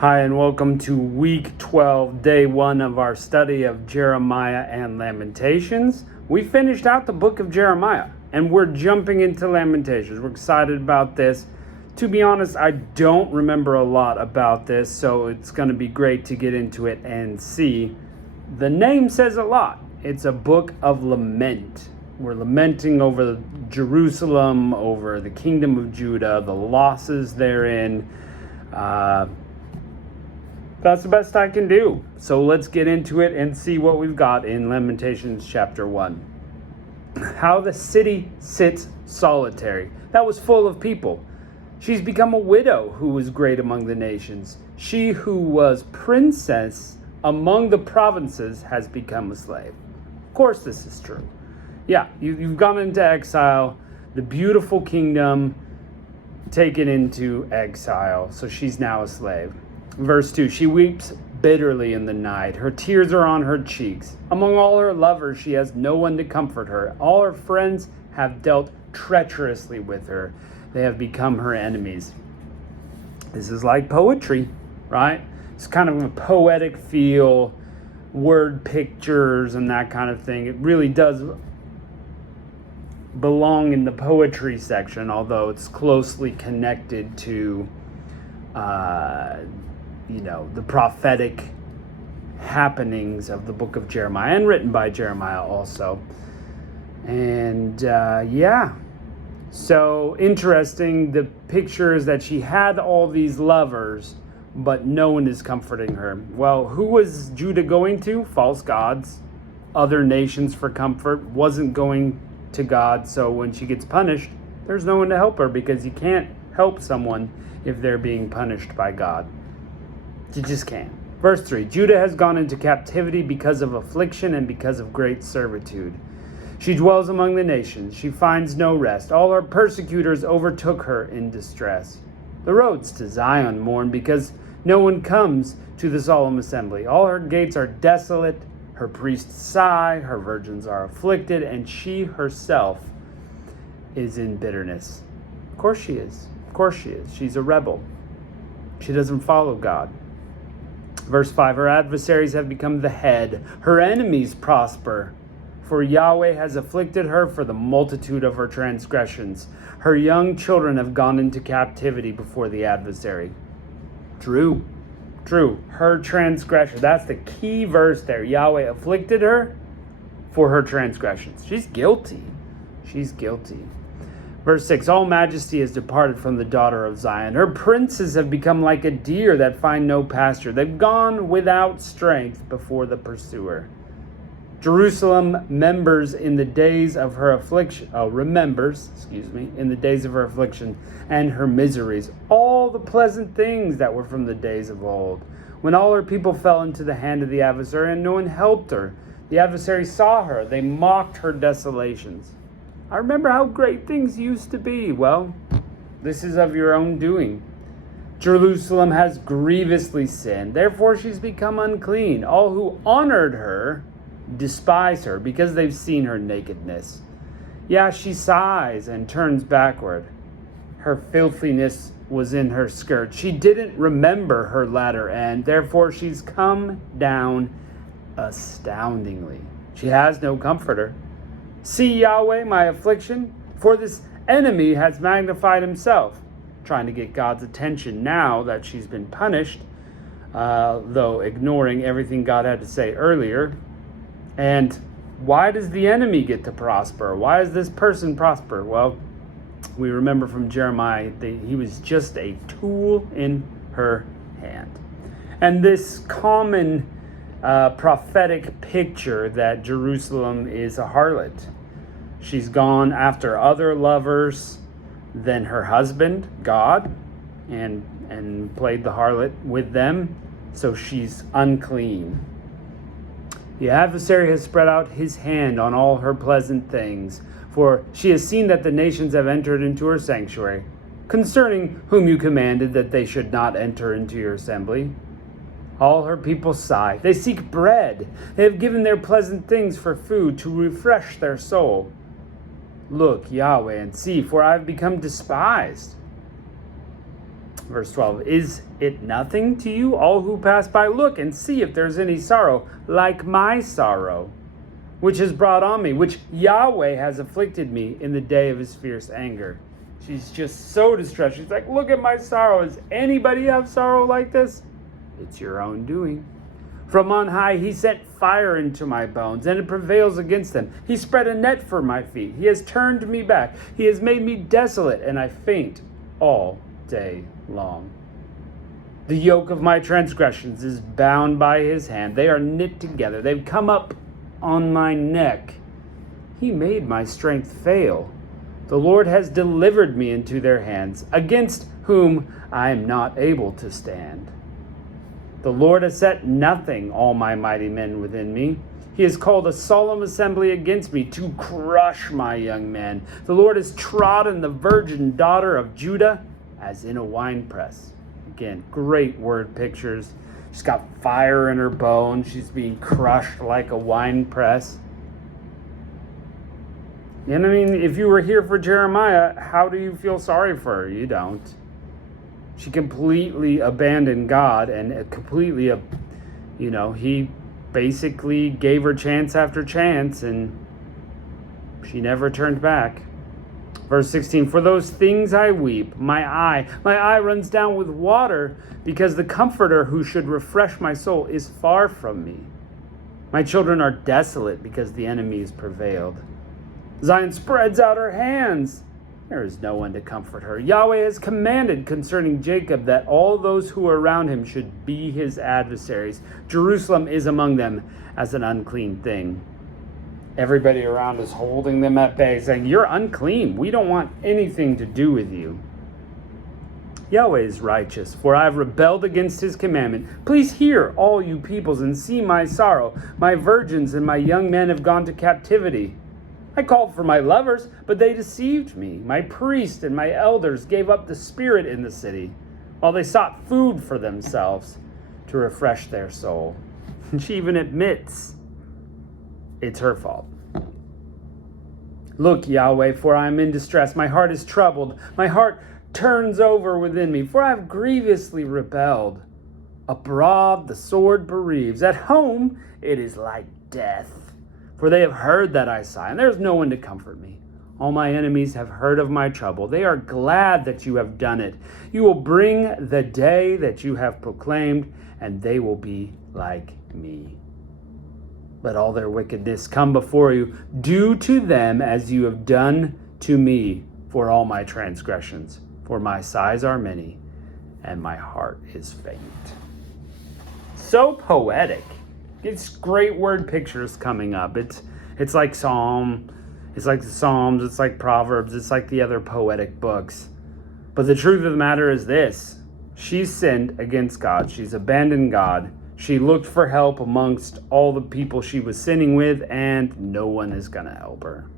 Hi, and welcome to week 12, day 1 of our study of Jeremiah and Lamentations. We finished out the book of Jeremiah, and we're jumping into Lamentations. We're excited about this. To be honest, I don't remember a lot about this, so it's going to be great to get into it and see. The name says a lot. It's a book of lament. We're lamenting over Jerusalem, over the kingdom of Judah, the losses therein. That's the best I can do. So let's get into it and see what we've got in Lamentations chapter 1. How the city sits solitary. That was full of people. She's become a widow who was great among the nations. She who was princess among the provinces has become a slave. Of course this is true. Yeah, you've gone into exile. The beautiful kingdom taken into exile. So she's now a slave. Verse 2, she weeps bitterly in the night. Her tears are on her cheeks. Among all her lovers, she has no one to comfort her. All her friends have dealt treacherously with her. They have become her enemies. This is like poetry, right? It's kind of a poetic feel, word pictures and that kind of thing. It really does belong in the poetry section, although it's closely connected to the prophetic happenings of the book of Jeremiah, and written by Jeremiah also. And so interesting. The picture is that she had all these lovers, but no one is comforting her. Well, who was Judah going to? False gods, other nations for comfort. Wasn't going to God. So when she gets punished, there's no one to help her, because you can't help someone if they're being punished by God. You just can't. Verse 3, Judah has gone into captivity because of affliction and because of great servitude. She dwells among the nations. She finds no rest. All her persecutors overtook her in distress. The roads to Zion mourn because no one comes to the solemn assembly. All her gates are desolate. Her priests sigh. Her virgins are afflicted. And she herself is in bitterness. Of course she is. Of course she is. She's a rebel. She doesn't follow God. Verse 5, her adversaries have become the head. Her enemies prosper. For Yahweh has afflicted her for the multitude of her transgressions. Her young children have gone into captivity before the adversary. True. Her transgression. That's the key verse there. Yahweh afflicted her for her transgressions. She's guilty. Verse 6, all majesty has departed from the daughter of Zion. Her princes have become like a deer that find no pasture. They've gone without strength before the pursuer. Jerusalem remembers in the days of her affliction, and her miseries, all the pleasant things that were from the days of old, when all her people fell into the hand of the adversary and no one helped her. The adversary saw her. They mocked her desolations. I remember how great things used to be. Well, this is of your own doing. Jerusalem has grievously sinned. Therefore she's become unclean. All who honored her despise her because they've seen her nakedness. Yeah, she sighs and turns backward. Her filthiness was in her skirt. She didn't remember her latter end. Therefore she's come down astoundingly. She has no comforter. See, Yahweh, my affliction, for this enemy has magnified himself. Trying to get God's attention now that she's been punished, though ignoring everything God had to say earlier. And why does the enemy get to prosper? Why does this person prosper? Well, we remember from Jeremiah that he was just a tool in her hand. And this common prophetic picture that Jerusalem is a harlot. She's gone after other lovers than her husband, God, and played the harlot with them, so she's unclean. The adversary has spread out his hand on all her pleasant things, for she has seen that the nations have entered into her sanctuary, concerning whom you commanded that they should not enter into your assembly. All her people sigh. They seek bread. They have given their pleasant things for food to refresh their soul. Look, Yahweh, and see, for I have become despised. Verse 12, is it nothing to you, all who pass by? Look and see if there's any sorrow like my sorrow, which is brought on me, which Yahweh has afflicted me in the day of his fierce anger. She's just so distressed. She's like, look at my sorrow. Does anybody have sorrow like this? It's your own doing. From on high he sent fire into my bones, and it prevails against them. He spread a net for my feet. He has turned me back. He has made me desolate, and I faint all day long. The yoke of my transgressions is bound by his hand. They are knit together. They've come up on my neck. He made my strength fail. The Lord has delivered me into their hands, against whom I am not able to stand. The Lord has set nothing, all my mighty men within me. He has called a solemn assembly against me to crush my young men. The Lord has trodden the virgin daughter of Judah as in a winepress. Again, great word pictures. She's got fire in her bones. She's being crushed like a winepress. And I mean, if you were here for Jeremiah, how do you feel sorry for her? You don't. She completely abandoned God and completely, he basically gave her chance after chance and she never turned back. Verse 16, for those things I weep, my eye runs down with water because the comforter who should refresh my soul is far from me. My children are desolate because the enemy has prevailed. Zion spreads out her hands. There is no one to comfort her. Yahweh has commanded concerning Jacob that all those who are around him should be his adversaries. Jerusalem is among them as an unclean thing. Everybody around is holding them at bay, saying, you're unclean. We don't want anything to do with you. Yahweh is righteous, for I have rebelled against his commandment. Please hear, all you peoples, and see my sorrow. My virgins and my young men have gone to captivity. I called for my lovers, but they deceived me. My priests and my elders gave up the spirit in the city, while they sought food for themselves to refresh their soul. And she even admits it's her fault. Look, Yahweh, for I am in distress. My heart is troubled. My heart turns over within me, for I have grievously rebelled. Abroad the sword bereaves. At home it is like death. For they have heard that I sigh, and there is no one to comfort me. All my enemies have heard of my trouble. They are glad that you have done it. You will bring the day that you have proclaimed, and they will be like me. Let all their wickedness come before you. Do to them as you have done to me for all my transgressions. For my sighs are many, and my heart is faint. So poetic. It's great word pictures coming up. It's like the Psalms, it's like Proverbs, it's like the other poetic books. But the truth of the matter is this. She's sinned against God. She's abandoned God. She looked for help amongst all the people she was sinning with, and no one is going to help her.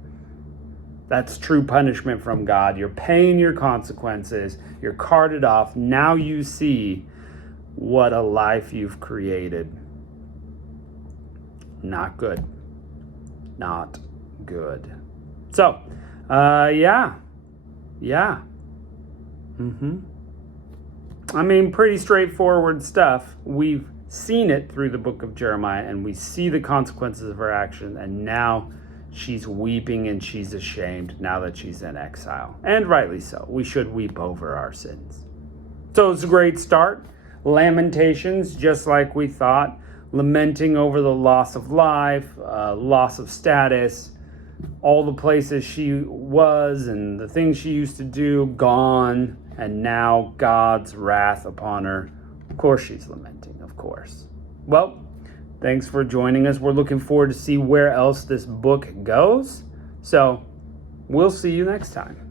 That's true punishment from God. You're paying your consequences. You're carted off. Now you see what a life you've created. Not good. Not good. So, yeah. I mean, pretty straightforward stuff. We've seen it through the book of Jeremiah, and we see the consequences of her action, and now she's weeping and she's ashamed now that she's in exile. And rightly so. We should weep over our sins. So it's a great start. Lamentations, just like we thought. Lamenting over the loss of life, loss of status, all the places she was and the things she used to do, gone, and now God's wrath upon her. Of course she's lamenting, of course. Well, thanks for joining us. We're looking forward to see where else this book goes. So, we'll see you next time.